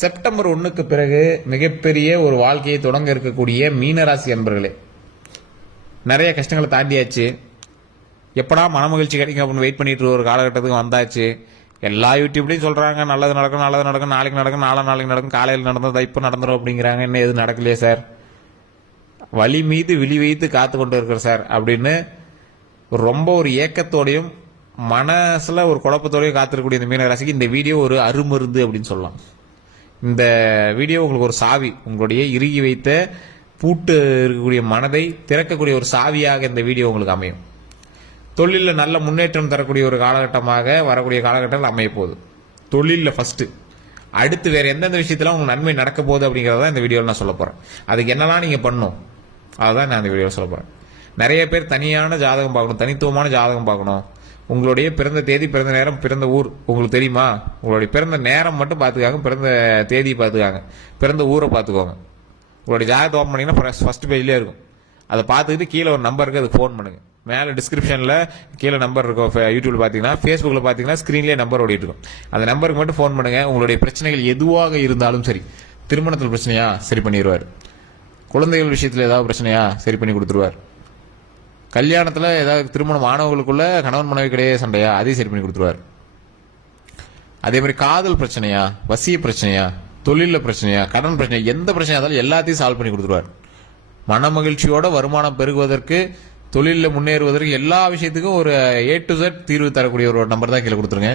September 1க்கு பிறகு மிகப்பெரிய ஒரு வாழ்க்கையை தொடங்க இருக்கக்கூடிய மீனராசி அன்பர்களே, நிறைய கஷ்டங்களை தாண்டியாச்சு. எப்படா மனமகிழ்ச்சி கிடைக்கும் அப்படின்னு வெயிட் பண்ணிட்டு ஒரு காலகட்டத்துக்கு வந்தாச்சு. எல்லா யூடியூப்லையும் சொல்றாங்க நல்லது நடக்கும், நல்லது நடக்கும், நாளைக்கு நடக்கும், நாளைக்கு நடக்கும், காலையில் நடந்ததா இப்போ நடந்துடும் அப்படிங்கிறாங்க. இன்னும் எதுவும் நடக்கலையே சார், வழி மீது விழி வைத்து காத்து கொண்டு இருக்கிற சார் அப்படின்னு ரொம்ப ஒரு ஏக்கத்தோடையும் மனசுல ஒரு குழப்பத்தோடையும் காத்திருக்கக்கூடிய இந்த மீனராசிக்கு இந்த வீடியோ ஒரு அருமருந்து அப்படின்னு சொல்லலாம். இந்த வீடியோ உங்களுக்கு ஒரு சாவி, உங்களுடைய இறுகி வைத்த பூட்டு இருக்கக்கூடிய மனதை திறக்கக்கூடிய ஒரு சாவியாக இந்த வீடியோ உங்களுக்கு அமையும். தொழிலில் நல்ல முன்னேற்றம் தரக்கூடிய ஒரு காலகட்டமாக வரக்கூடிய காலகட்டங்கள் அமைய போகுது. தொழிலில் ஃபர்ஸ்ட், அடுத்து வேற எந்தெந்த விஷயத்துல உங்களுக்கு நன்மை நடக்க போகுது அப்படிங்கிறத இந்த வீடியோவில் நான் சொல்ல போறேன். அதுக்கு என்னெல்லாம் நீங்க பண்ணணும் அதுதான் நான் இந்த வீடியோவில் சொல்ல போறேன். நிறைய பேர் தனியான ஜாதகம் பார்க்கணும், தனித்துவமான ஜாதகம் பார்க்கணும். உங்களுடைய பிறந்த தேதி, பிறந்த நேரம், பிறந்த ஊர் உங்களுக்கு தெரியுமா? உங்களுடைய பிறந்த நேரம் மட்டும் பார்த்துக்காங்க, பிறந்த தேதி பார்த்துக்காங்க, பிறந்த ஊரை பார்த்துக்கோங்க. உங்களுடைய ஜாதகத்தை ஓப்பன் பண்ணீங்கன்னா ஃபர்ஸ்ட் பேஜ்லேயே இருக்கும். அதை பார்த்துக்கிட்டு கீழே ஒரு நம்பருக்கு அதுக்கு ஃபோன் பண்ணுங்க. மேலே டிஸ்கிரிப்ஷனில் கீழே நம்பர் இருக்கும். யூடியூப்ல பார்த்தீங்கன்னா, ஃபேஸ்புக்கில் பார்த்தீங்கன்னா ஸ்க்ரீன்லேயே நம்பர் ஓடிட்டு இருக்கும். அந்த நம்பருக்கு மட்டும் ஃபோன் பண்ணுங்க. உங்களுடைய பிரச்சனைகள் எதுவாக இருந்தாலும் சரி, திருமணத்தில் பிரச்சனையா சரி பண்ணிடுவார், குழந்தைகள் விஷயத்தில் ஏதாவது பிரச்சனையா சரி பண்ணி கொடுத்துருவார், கல்யாணத்தில் ஏதாவது திருமணம் ஆனவங்களுக்குள்ள கணவன் மனைவி கிடையே சண்டையா அதையும் சரி பண்ணி கொடுத்துருவார். அதே மாதிரி காதல் பிரச்சனையா, வசிய பிரச்சனையா, தொழில பிரச்சனையா, கடன் பிரச்சனையா, எந்த பிரச்சனையா இருந்தாலும் எல்லாத்தையும் சால்வ் பண்ணி கொடுத்துருவார். மன மகிழ்ச்சியோட வருமானம் பெருகுவதற்கு, தொழிலில் முன்னேறுவதற்கு, எல்லா விஷயத்துக்கும் ஒரு A to Z தீர்வு தரக்கூடிய ஒரு நம்பர் தான் கீழே கொடுத்துருங்க.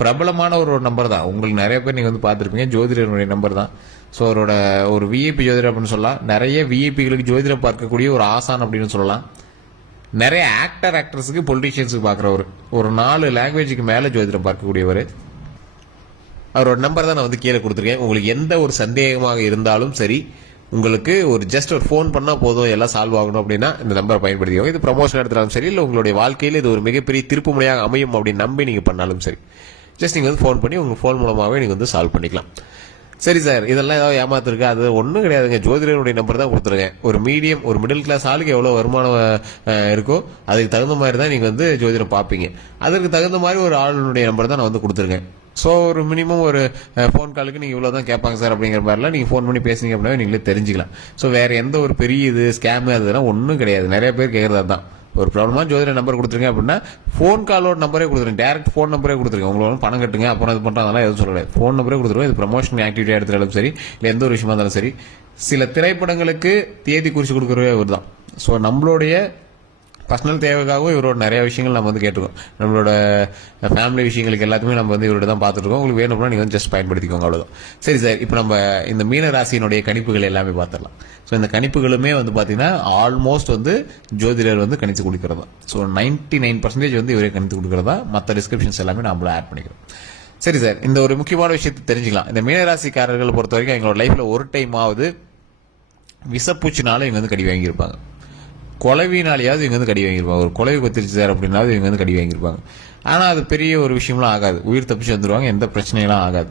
பிரபலமான ஒரு நம்பர் தான், உங்களுக்கு நிறைய பேர் நீங்க வந்து பார்த்துருப்பீங்க. ஜோதிடருடைய நம்பர் தான். ஸோ அவரோட ஒரு விஐபி ஜோதிடர் அப்படின்னு சொல்லலாம். நிறைய விஐபிகளுக்கு ஜோதிடம் பார்க்கக்கூடிய ஒரு ஆசான் அப்படின்னு சொல்லலாம். நிறைய ஆக்டர்ஸுக்கு பொலிட்டீஷியன்ஸுக்கு பார்க்குறவர், ஒரு 4 லாங்குவேஜுக்கு மேலே ஜோதிடம் பார்க்கக்கூடியவர். அவரோட நம்பர் தான் நான் வந்து கீழே கொடுத்துருக்கேன். உங்களுக்கு எந்த ஒரு சந்தேகமாக இருந்தாலும் சரி, உங்களுக்கு ஒரு ஜஸ்ட் ஒரு ஃபோன் பண்ணால் போதும், எல்லாம் சால்வ் ஆகணும் அப்படின்னா இந்த நம்பரை பயன்படுத்திக்கோங்க. இது ப்ரமோஷன் எடுத்தாலும் சரி, இல்லை உங்களுடைய வாழ்க்கையில் இது ஒரு மிகப்பெரிய திருப்பு முனையாக அமையும் அப்படின்னு நம்பி நீங்கள் பண்ணாலும் சரி, ஜஸ்ட் நீங்கள் வந்து ஃபோன் பண்ணி உங்கள் ஃபோன் மூலமாகவே நீங்கள் வந்து சால்வ் பண்ணிக்கலாம். சரி சார், இதெல்லாம் ஏதாவது ஏமாத்திருக்கு, அது ஒன்றும் கிடையாதுங்க. ஜோதிடருடைய நம்பர் தான் கொடுத்துருக்கேன். ஒரு மீடியம், ஒரு மிடில் கிளாஸ் ஆளுக்கு எவ்வளோ வருமானம் இருக்கோ அதுக்கு தகுந்த மாதிரி தான் நீங்கள் வந்து ஜோதிடம் பார்ப்பீங்க. அதற்கு தகுந்த மாதிரி ஒரு ஆளுடைய நம்பர் தான் நான் வந்து கொடுத்துருக்கேன். ஸோ ஒரு மினிமம் ஒரு ஃபோன் காலுக்கு நீங்கள் இவ்வளோ தான் கேட்பாங்க சார் அப்படிங்கிற மாதிரிலாம் நீங்கள் ஃபோன் பண்ணி பேசுனீங்க அப்படின்னா நீங்களே தெரிஞ்சுக்கலாம். ஸோ வேறு எந்த ஒரு பெரிய இது ஸ்கேமு அதெல்லாம் ஒன்றும் கிடையாது. நிறைய பேர் கேட்குறது தான், ஒரு ப்ராப்ளமாக ஜோதிட நம்பர் கொடுத்துருங்க அப்படின்னா ஃபோன் காலோட நம்பரே கொடுத்துருங்க, டேரக்ட் ஃபோன் நம்பரே கொடுத்துருங்க. உங்களுக்கு பணம் கட்டுங்க அப்புறம் இது பண்ணுறது அதெல்லாம் எதுவும் சொல்லலை, ஃபோன் நம்பரே கொடுத்துருவோம். இது ப்ரமோஷன் ஆக்டிவிட்டியாக எடுத்தாலும் சரி, இல்லை எந்த ஒரு விஷயமா இருந்தாலும் சரி. சில திரைப்படங்களுக்கு தேதி குறித்து கொடுக்குறவே இவர் தான். ஸோ நம்மளுடைய பர்சனல் தேவைக்காகவும் இவரோட நிறைய விஷயங்கள் நம்ம வந்து கேட்டுக்கோம். நம்மளோட ஃபேமிலி விஷயங்களுக்கு எல்லாத்துமே நம்ம வந்து இவரோட தான் பார்த்துருக்கோம். உங்களுக்கு வேணும்னா நீங்கள் வந்து ஜஸ்ட் பயன்படுத்திக்கோங்க, அவ்வளோதான். சரி சார், இப்போ நம்ம இந்த மீன ராசியினுடைய கணிப்புகள் எல்லாமே பார்த்துடலாம். ஸோ இந்த கணிப்புகளுமே வந்து பார்த்தீங்கன்னா ஆல்மோஸ்ட் வந்து ஜோதிடர் வந்து கணித்து கொடுக்குறதா. ஸோ 99% வந்து இவரே கணித்து கொடுக்குறதா. மற்ற டிஸ்கிரிப்ஷன்ஸ் எல்லாமே நம்மள ஆட் பண்ணிக்கிறோம். சரி சார், இந்த ஒரு முக்கியமான விஷயத்தை தெரிஞ்சுக்கலாம். இந்த மீனராசிக்காரர்களை பொறுத்த வரைக்கும் எங்களோட லைஃப்ல ஒரு டைமாவது விஷப்பூச்சினால இவங்க வந்து கடி வாங்கியிருப்பாங்க, கொலவினாலேயாவது இவங்க வந்து கடி வாங்கியிருப்பாங்க. ஒரு கொலவி கொத்திருச்சு சார் அப்படின்னாவது இவங்க வந்து கடி வாங்கியிருப்பாங்க. ஆனால் அது பெரிய ஒரு விஷயம்லாம் ஆகாது, உயிர் தப்பிச்சு வந்துடுவாங்க, எந்த பிரச்சனையெல்லாம் ஆகாது.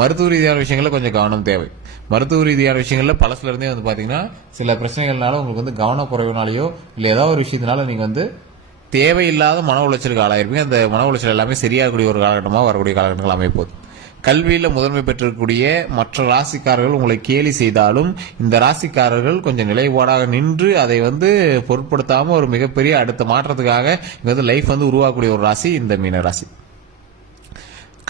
மருத்துவ ரீதியான விஷயங்களில் கொஞ்சம் கவனம் தேவை. மருத்துவ ரீதியான விஷயங்களில் பழசுல இருந்தே வந்து பார்த்தீங்கன்னா சில பிரச்சனைகள்னால உங்களுக்கு வந்து கவனக்குறைவுனாலேயோ இல்லை ஏதாவது ஒரு விஷயத்தினால நீங்கள் வந்து தேவையில்லாத மன உளைச்சலுக்கு ஆளாயிருப்பீங்க. அந்த மன உளைச்சல் எல்லாமே சரியாகக்கூடிய ஒரு காலகட்டமாக வரக்கூடிய காலகட்டங்கள் அமைப்போது. கல்வியில் முதன்மை பெற்றிருக்கக்கூடிய மற்ற ராசிக்காரர்கள் உங்களை கேலி செய்தாலும் இந்த ராசிக்காரர்கள் கொஞ்சம் நிலைப்பாடாக நின்று அதை வந்து பொருட்படுத்தாம ஒரு மிகப்பெரிய அடுத்த மாற்றத்துக்காக இங்க வந்து லைஃப் வந்து உருவாக்கக்கூடிய ஒரு ராசி இந்த மீன ராசி.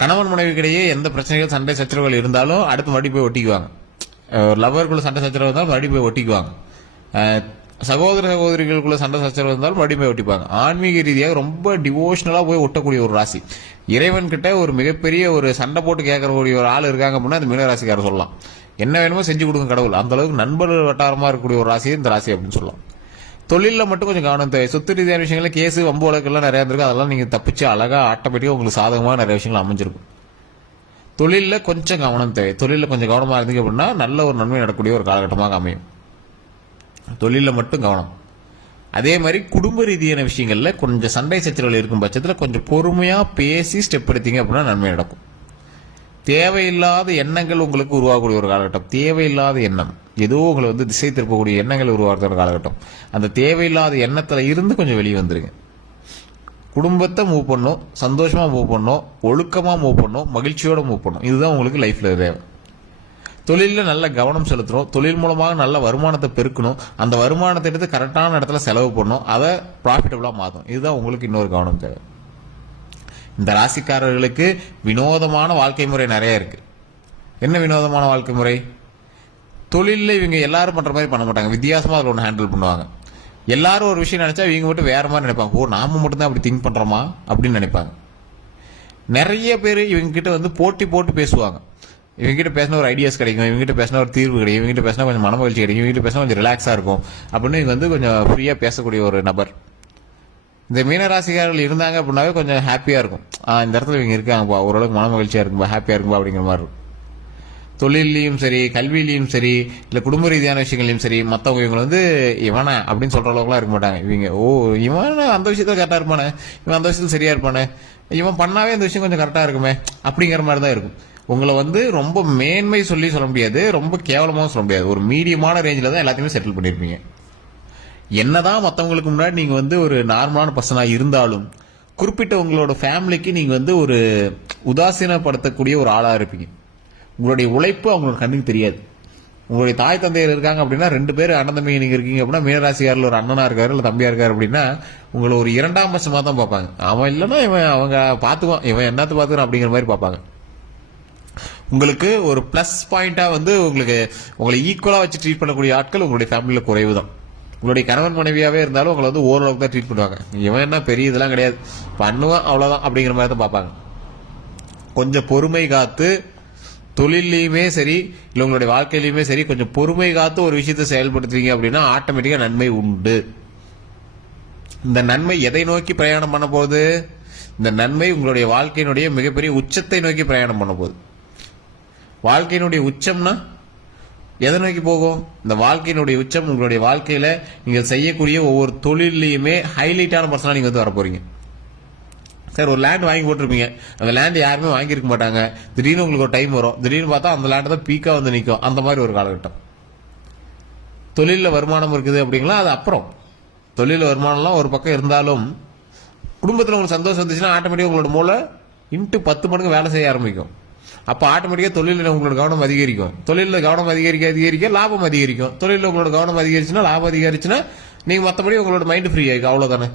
கணவன் மனைவிக்கிடையே எந்த பிரச்சனைகள், சண்டை சச்சரவுகள் இருந்தாலும் அடுத்து மறுபடியும் போய் ஒட்டிக்குவாங்க. லவருக்குள்ள சண்டை சச்சரவு இருந்தாலும் மறுபடியும் போய் ஒட்டிக்குவாங்க. சகோதர சகோதரிகளுக்குள்ள சண்டை சச்சரவு இருந்தாலும் மறுபடியும் போய் ஒட்டிப்பாங்க. ஆன்மீக ரீதியாக ரொம்ப டிவோஷனலா போய் ஒட்டக்கூடிய ஒரு ராசி. இறைவன் கிட்ட ஒரு மிகப்பெரிய ஒரு சண்டை போட்டு கேட்கக்கூடிய ஒரு ஆள் இருக்காங்க அப்படின்னா அந்த மீனராசிக்காரர் சொல்லலாம். என்ன வேணுமோ செஞ்சு கொடுங்க கடவுள், அந்த அளவுக்கு நண்பர்கள் வட்டாரமா இருக்கக்கூடிய ஒரு ராசி இந்த ராசி அப்படின்னு சொல்லலாம். தொழிலில் மட்டும் கொஞ்சம் கவனம் தேவை. சொத்து ரீதியான விஷயங்கள கேஸ் வம்பு வழக்கெல்லாம் நிறைய இருந்திருக்கு, அதெல்லாம் நீங்க தப்பிச்சு அழகா ஆட்டோமேட்டிக்கா உங்களுக்கு சாதகமாக நிறைய விஷயங்கள் அமைஞ்சிருக்கும். தொழிலில் கொஞ்சம் கவனம் தேவை. தொழிலில் கொஞ்சம் கவனமா இருந்தீங்க அப்படின்னா நல்ல ஒரு நன்மை நடக்கக்கூடிய ஒரு காலகட்டமாக அமையும். தொழிலில் மட்டும் கவனம். அதே மாதிரி குடும்ப ரீதியான விஷயங்கள்ல கொஞ்சம் சண்டை சச்சரவுகள் இருக்கும் பட்சத்தில் கொஞ்சம் பொறுமையா பேசி ஸ்டெப் எடுத்தீங்க அப்படின்னா நன்மை நடக்கும். தேவையில்லாத எண்ணங்கள் உங்களுக்கு உருவாகக்கூடிய ஒரு காலகட்டம். தேவையில்லாத எண்ணம், ஏதோ உங்களை வந்து திசை திருப்பக்கூடிய எண்ணங்கள் உருவாக்குற ஒரு காலகட்டம். அந்த தேவையில்லாத எண்ணத்துல இருந்து கொஞ்சம் வெளியே வந்துருங்க. குடும்பத்தை மூவ் பண்ணும், சந்தோஷமா மூவ் பண்ணும், ஒழுக்கமா மூவ் பண்ணும், மகிழ்ச்சியோட மூவ் பண்ணும். இதுதான் உங்களுக்கு லைஃப்ல தேவை. தொழிலில் நல்ல கவனம் செலுத்தணும். தொழில் மூலமாக நல்ல வருமானத்தை பெருக்கணும். அந்த வருமானத்தை எடுத்து கரெக்டான இடத்துல செலவு பண்ணணும். அதை ப்ராஃபிட்டபுளாக மாற்றும். இதுதான் உங்களுக்கு இன்னொரு கவனம் தேவை. இந்த ராசிக்காரர்களுக்கு வினோதமான வாழ்க்கை முறை நிறைய இருக்கு. என்ன வினோதமான வாழ்க்கை முறை? தொழிலில் இவங்க எல்லாரும் பண்ற மாதிரி பண்ண மாட்டாங்க. வித்தியாசமா அதில் ஒன்று ஹேண்டில் பண்ணுவாங்க. எல்லாரும் ஒரு விஷயம் நினைச்சா இவங்க மட்டும் வேற மாதிரி நினைப்பாங்க. ஓ, நாம மட்டும்தான் அப்படி திங்க் பண்றோமா அப்படின்னு நினைப்பாங்க. நிறைய பேர் இவங்க கிட்ட வந்து போட்டி போட்டு பேசுவாங்க. இவங்க கிட்ட பேசினா ஒரு ஐடியாஸ் கிடைக்கும், இவங்க கிட்ட பேசினா ஒரு தீர்வு கிடைக்கும், இவங்க கிட்ட பேசினா கொஞ்சம் மன மகிழ்ச்சி கிடைக்கும், இவங்க கிட்ட பேசினா கொஞ்சம் ரிலாக்ஸா இருக்கும் அப்படின்னு இவங்க வந்து கொஞ்சம் ஃப்ரீயா பேசக்கூடிய ஒரு நபர். இந்த மீனராசிக்காரர்கள் இருந்தாங்க அப்படின்னாவே கொஞ்சம் ஹாப்பியா இருக்கும். இந்த இடத்துல இவங்க இருக்காங்கப்பா, ஓரளவுக்கு மன மகிழ்ச்சியா இருக்கும்பா, ஹாப்பியா இருக்கும்பா அப்படிங்கிற மாதிரி இருக்கும். தொழிலையும் சரி, கல்வியிலையும் சரி, இல்ல குடும்ப ரீதியான விஷயங்களையும் சரி, மற்றவங்க இவங்க வந்து இவனா அப்படின்னு சொல்ற அளவுக்குலாம் இருக்க மாட்டாங்க. இவங்க இவன் அந்த விஷயத்துல கரெக்டா இருப்பானே, இவன் அந்த விஷயத்துல சரியா இருப்பானே, இவன் பண்ணாவே இந்த விஷயம் கொஞ்சம் கரெக்டா இருக்குமே அப்படிங்கிற மாதிரி தான் இருக்கும். உங்களை வந்து ரொம்ப மேன்மை சொல்ல முடியாது, ரொம்ப கேவலமாவும் சொல்ல முடியாது. ஒரு மீடியமான ரேஞ்சில தான் எல்லாத்தையுமே செட்டில் பண்ணிருப்பீங்க. என்னதான் மற்றவங்களுக்கு முன்னாடி நீங்க வந்து ஒரு நார்மலான பர்சனா இருந்தாலும் குறிப்பிட்ட உங்களோட ஃபேமிலிக்கு நீங்க வந்து ஒரு உதாசீனப்படுத்தக்கூடிய ஒரு ஆளா இருப்பீங்க. உங்களுடைய உழைப்பு அவங்களோட கண்ணுக்கு தெரியாது. உங்களுடைய தாய் தந்தையர் இருக்காங்க அப்படின்னா 2 பேர் அண்ணன் தம்பி நீங்க இருக்கீங்க அப்படின்னா மீனராசிக்காரில் ஒரு அண்ணனா இருக்காரு இல்ல தம்பியா இருக்காரு அப்படின்னா உங்களை ஒரு 2ஆம் பட்சமா தான் பார்ப்பாங்க. அவன் இல்லைன்னா இவன் அவங்க பார்த்துக்குவான், இவன் என்னத்து பார்த்துக்கிறான் அப்படிங்கிற மாதிரி பார்ப்பாங்க. உங்களுக்கு ஒரு பிளஸ் பாயிண்டா வந்து உங்களை ஈக்குவலா வச்சு ட்ரீட் பண்ணக்கூடிய ஆட்கள் உங்களுடைய ஃபேமிலியில குறைவு தான். உங்களுடைய கணவன் மனைவியாவே இருந்தாலும் உங்களை வந்து ஓரளவுக்கு தான் ட்ரீட் பண்ணுவாங்க. இவன் என்ன பெரிய இதெல்லாம் கிடையாது, பண்ணுவான் அவ்வளவுதான் அப்படிங்கிற மாதிரி தான் பார்ப்பாங்க. கொஞ்சம் பொறுமை காத்து தொழிலையுமே சரி இல்ல உங்களுடைய வாழ்க்கையிலுமே சரி கொஞ்சம் பொறுமை காத்து ஒரு விஷயத்தை செயல்படுத்துவீங்க அப்படின்னா ஆட்டோமேட்டிக்கா நன்மை உண்டு. இந்த நன்மை எதை நோக்கி பிரயாணம் பண்ண போகுது? இந்த நன்மை உங்களுடைய வாழ்க்கையினுடைய மிகப்பெரிய உச்சத்தை நோக்கி பிரயாணம் பண்ண போகுது. வாழ்க்கையினுடைய உச்சம்னா எதை நோக்கி போகும்? இந்த வாழ்க்கையினுடைய உச்சம் உங்களுடைய வாழ்க்கையில நீங்க செய்யக்கூடிய ஒவ்வொரு தொழிலையுமே ஹைலைட்டான பர்சனா நீங்க வந்து வர போறீங்க. சார், ஒரு லேண்ட் வாங்கி போட்டிருப்பீங்க, அந்த லேண்ட் யாருமே வாங்கியிருக்க மாட்டாங்க. திடீர்னு உங்களுக்கு ஒரு டைம் வரும், திடீர்னு பார்த்தா அந்த லேண்ட் தான் பீக்கா வந்து நிற்கும். அந்த மாதிரி ஒரு காலகட்டம். தொழிலில் வருமானம் இருக்குது அப்படிங்களா, அது அப்புறம். தொழில் வருமானம்லாம் ஒரு பக்கம் இருந்தாலும் குடும்பத்தில் உங்களுக்கு சந்தோஷம் வந்துச்சுன்னா ஆட்டோமேட்டிக்காக உங்களோட மூளை இன்ட்டு 10 மடங்கு வேலை செய்ய ஆரம்பிக்கும். அப்போ ஆட்டோமேட்டிக்காக தொழிலில் உங்களோட கவனம் அதிகரிக்கும். தொழிலில் கவனம் அதிகரிக்க லாபம் அதிகரிக்கும். தொழிலில் உங்களோட கவனம் அதிகரிச்சுன்னா லாபம் அதிகரிச்சுன்னா நீங்கள் மற்றபடி உங்களோட மைண்ட் ஃப்ரீ ஆகிக்கும். அவ்வளோதானே.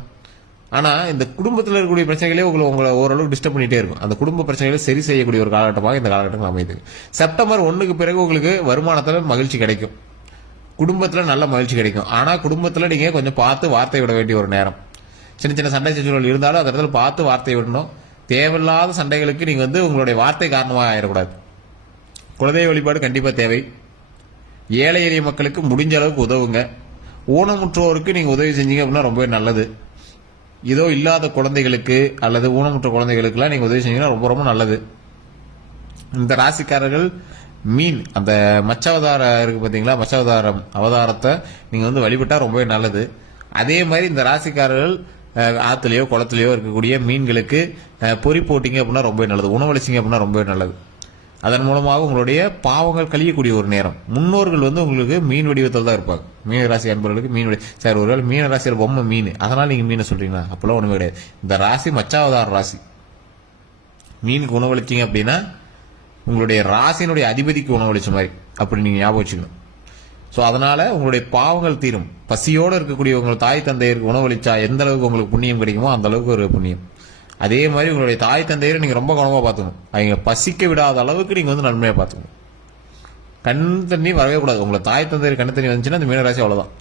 ஆனா இந்த குடும்பத்தில் இருக்கக்கூடிய பிரச்சனைகளே உங்களை ஓரளவுக்கு டிஸ்டர்ப் பண்ணிட்டே இருக்கும். அந்த குடும்ப பிரச்சனைகளை சரி செய்யக்கூடிய ஒரு காலகட்டமாக இந்த காலகட்டங்கள் அமையுது. செப்டம்பர் 1க்கு பிறகு உங்களுக்கு வருமானத்துல மகிழ்ச்சி கிடைக்கும், குடும்பத்துல நல்ல மகிழ்ச்சி கிடைக்கும். ஆனா குடும்பத்துல நீங்க கொஞ்சம் பார்த்து வார்த்தை விட வேண்டிய ஒரு நேரம். சின்ன சின்ன சண்டை சச்சரவுகள் இருந்தாலும் அந்த இடத்துல பார்த்து வார்த்தை விடணும். தேவையில்லாத சண்டைகளுக்கு நீங்க வந்து உங்களுடைய வார்த்தை காரணமாக ஆயிடக்கூடாது. குலதெய்வ வழிபாடு கண்டிப்பா தேவை. ஏழை எளிய மக்களுக்கு முடிஞ்ச அளவுக்கு உதவுங்க. ஊனமுற்றோருக்கு நீங்க உதவி செஞ்சீங்க அப்படின்னா ரொம்பவே நல்லது. இதோ இல்லாத குழந்தைகளுக்கு அல்லது ஊனமுற்ற குழந்தைகளுக்குலாம் நீங்க உதவி செஞ்சீங்கன்னா ரொம்ப ரொம்ப நல்லது. இந்த ராசிக்காரர்கள் மீன் அந்த மச்சாவதாரம் இருக்கு பாத்தீங்களா, அவதாரத்தை நீங்க வந்து வழிபட்டா ரொம்பவே நல்லது. அதே மாதிரி இந்த ராசிக்காரர்கள் ஆத்துலயோ குளத்திலயோ இருக்கக்கூடிய மீன்களுக்கு பொறி போட்டீங்க அப்படின்னா ரொம்பவே நல்லது. உணவளிச்சிங்க அப்படின்னா ரொம்பவே நல்லது. அதன் மூலமாக உங்களுடைய பாவங்கள் கழியக்கூடிய ஒரு நேரம். முன்னோர்கள் வந்து உங்களுக்கு மீன் வடிவத்தில் தான் இருப்பாங்க. மீனராசி அன்பர்களுக்கு மீன் சார் ஒருவேளை மீனராசியில் பொம்மை மீன், அதனால நீங்க மீனை சொல்றீங்களா? அப்பெல்லாம் ஒண்ணுமே கிடையாது. இந்த ராசி மச்சாவதார ராசி. மீனுக்கு உணவளிச்சிங்க அப்படின்னா உங்களுடைய ராசியினுடைய அதிபதிக்கு உணவளிச்ச மாதிரி அப்படி நீங்க ஞாபகம் வச்சுக்கணும். ஸோ அதனால உங்களுடைய பாவங்கள் தீரும். பசியோடு இருக்கக்கூடிய உங்கள் தாய் தந்தையருக்கு உணவளிச்சா எந்த அளவுக்கு உங்களுக்கு புண்ணியம் கிடைக்குமோ அந்த அளவுக்கு ஒரு புண்ணியம். அதே மாதிரி உங்களுடைய தாய் தந்தையரை நீங்க ரொம்ப கவனமா பார்த்துக்கணும். அவங்க பசிக்க விடாத அளவுக்கு நீங்க வந்து நன்மையா பார்த்துக்கணும். கண் தண்ணி வரவே கூடாது. உங்களை தாய் தந்தையர் கண் தண்ணி வந்துச்சுன்னா அந்த மீனராசி அவ்வளவுதான்.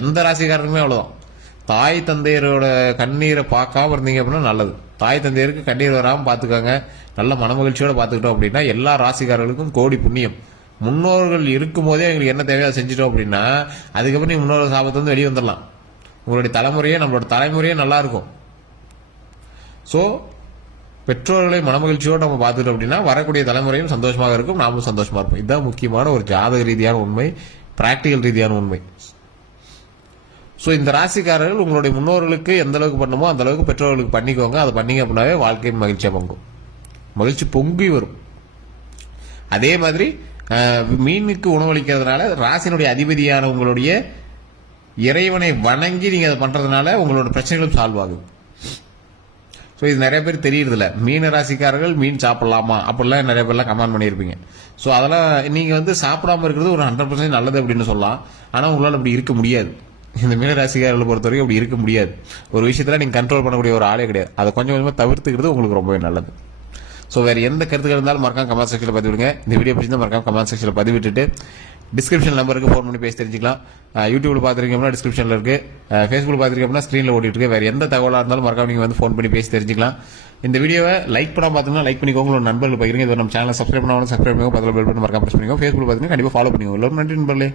எந்த ராசிக்காரருக்குமே அவ்வளவுதான். தாய் தந்தையரோட கண்ணீரை பார்க்காம இருந்தீங்க அப்படின்னா நல்லது. தாய் தந்தையருக்கு கண்ணீர் வராமல் பார்த்துக்காங்க. நல்ல மனமகிழ்ச்சியோட பார்த்துக்கிட்டோம் அப்படின்னா எல்லா ராசிக்காரர்களுக்கும் கோடி புண்ணியம். முன்னோர்கள் இருக்கும் போதே எங்களுக்கு என்ன தேவையோ செஞ்சிட்டோம் அப்படின்னா அதுக்கப்புறம் நீங்க முன்னோர்கள் சாபத்தை வந்து வெளியே வந்துடலாம். உங்களுடைய தலைமுறையே நம்மளோட தலைமுறையே நல்லா இருக்கும். ஸோ பெற்றோர்களை மனமகிழ்ச்சியோடு நம்ம பார்த்துட்டோம் அப்படின்னா வரக்கூடிய தலைமுறையும் சந்தோஷமாக இருக்கும், நாமும் சந்தோஷமா இருப்போம். இதுதான் முக்கியமான ஒரு ஜாதக ரீதியான உண்மை, பிராக்டிகல் ரீதியான உண்மை. ஸோ இந்த ராசிக்காரர்கள் உங்களுடைய முன்னோர்களுக்கு எந்த அளவுக்கு பண்ணுமோ அந்த அளவுக்கு பெற்றோர்களுக்கு பண்ணிக்கோங்க. அதை பண்ணீங்க அப்படின்னாவே வாழ்க்கையின் மகிழ்ச்சியா பொங்கும், மகிழ்ச்சி பொங்கி வரும். அதே மாதிரி மீனுக்கு உணவளிக்கிறதுனால ராசியினுடைய அதிபதியான உங்களுடைய இறைவனை வணங்கி நீங்க அதை பண்றதுனால உங்களோட பிரச்சனைகளும் சால்வ் ஆகுது. ஸோ இது நிறைய பேர் தெரியறதில்ல. மீன ராசிக்காரர்கள் மீன் சாப்பிடலாமா அப்படிலாம் நிறைய பேர்லாம் கமெண்ட் பண்ணியிருப்பீங்க. ஸோ அதெல்லாம் நீங்க வந்து சாப்பிடாம இருக்கிறது ஒரு 100% நல்லது அப்படின்னு சொல்லலாம். ஆனால் உங்களால் அப்படி இருக்க முடியாது. இந்த மீன ராசிக்காரர்களை பொறுத்த வரைக்கும் அப்படி இருக்க முடியாது. ஒரு விஷயத்துல நீங்க கண்ட்ரோல் பண்ணக்கூடிய ஒரு ஆளே கிடையாது. அதை கொஞ்சம் கொஞ்சமா தவிர்த்துக்கிறது உங்களுக்கு ரொம்பவே நல்லது. ஸோ வேறு எந்த கருத்துக்கள் இருந்தாலும் மறக்காம கமெண்ட் செக்ஷனில் பதிவிடுங்க. இந்த வீடியோ பிடிச்சிருந்தா மறக்காம கமெண்ட் செக்ஷனில் பதிவிட்டுட்டு டிஸ்கிரிப்ஷன் நம்பருக்கு ஃபோன் பண்ணி பேசி தெரிஞ்சுக்கலாம். யூடியூப்ல பார்த்துருக்கீங்கன்னா டிஸ்கிரிப்ஷனில் இருக்கு, ஃபேஸ்புக்கில் பார்த்துருக்கீங்கன்னா ஸ்க்ரீனில் ஓடிட்டு இருக்கு. வேறு எந்த தகவலாக இருந்தாலும் மறக்காம நீங்கள் வந்து ஃபோன் பண்ணி பேசி தெரிஞ்சுக்கலாம். இந்த வீடியோவை லைக் பண்ணாம பார்த்தீங்கன்னா லைக் பண்ணிக்கோங்க, உங்களோட நண்பர்கள் பகிருங்க. இது நம்ம சேனலை சப்ஸ்கிரைப் பண்ணாலும் சப்ஸ்கிரைப் பண்ணுங்க, பக்கத்தில் பெல் பட்டன் மறக்காம பிரஸ் பண்ணிக்கோங்க. ஃபேஸ்புக் பார்த்தீங்கன்னா கண்டிப்பாக ஃபாலோ பண்ணிக்கோங்க. எல்லோரும் நன்றி நண்பர்களே.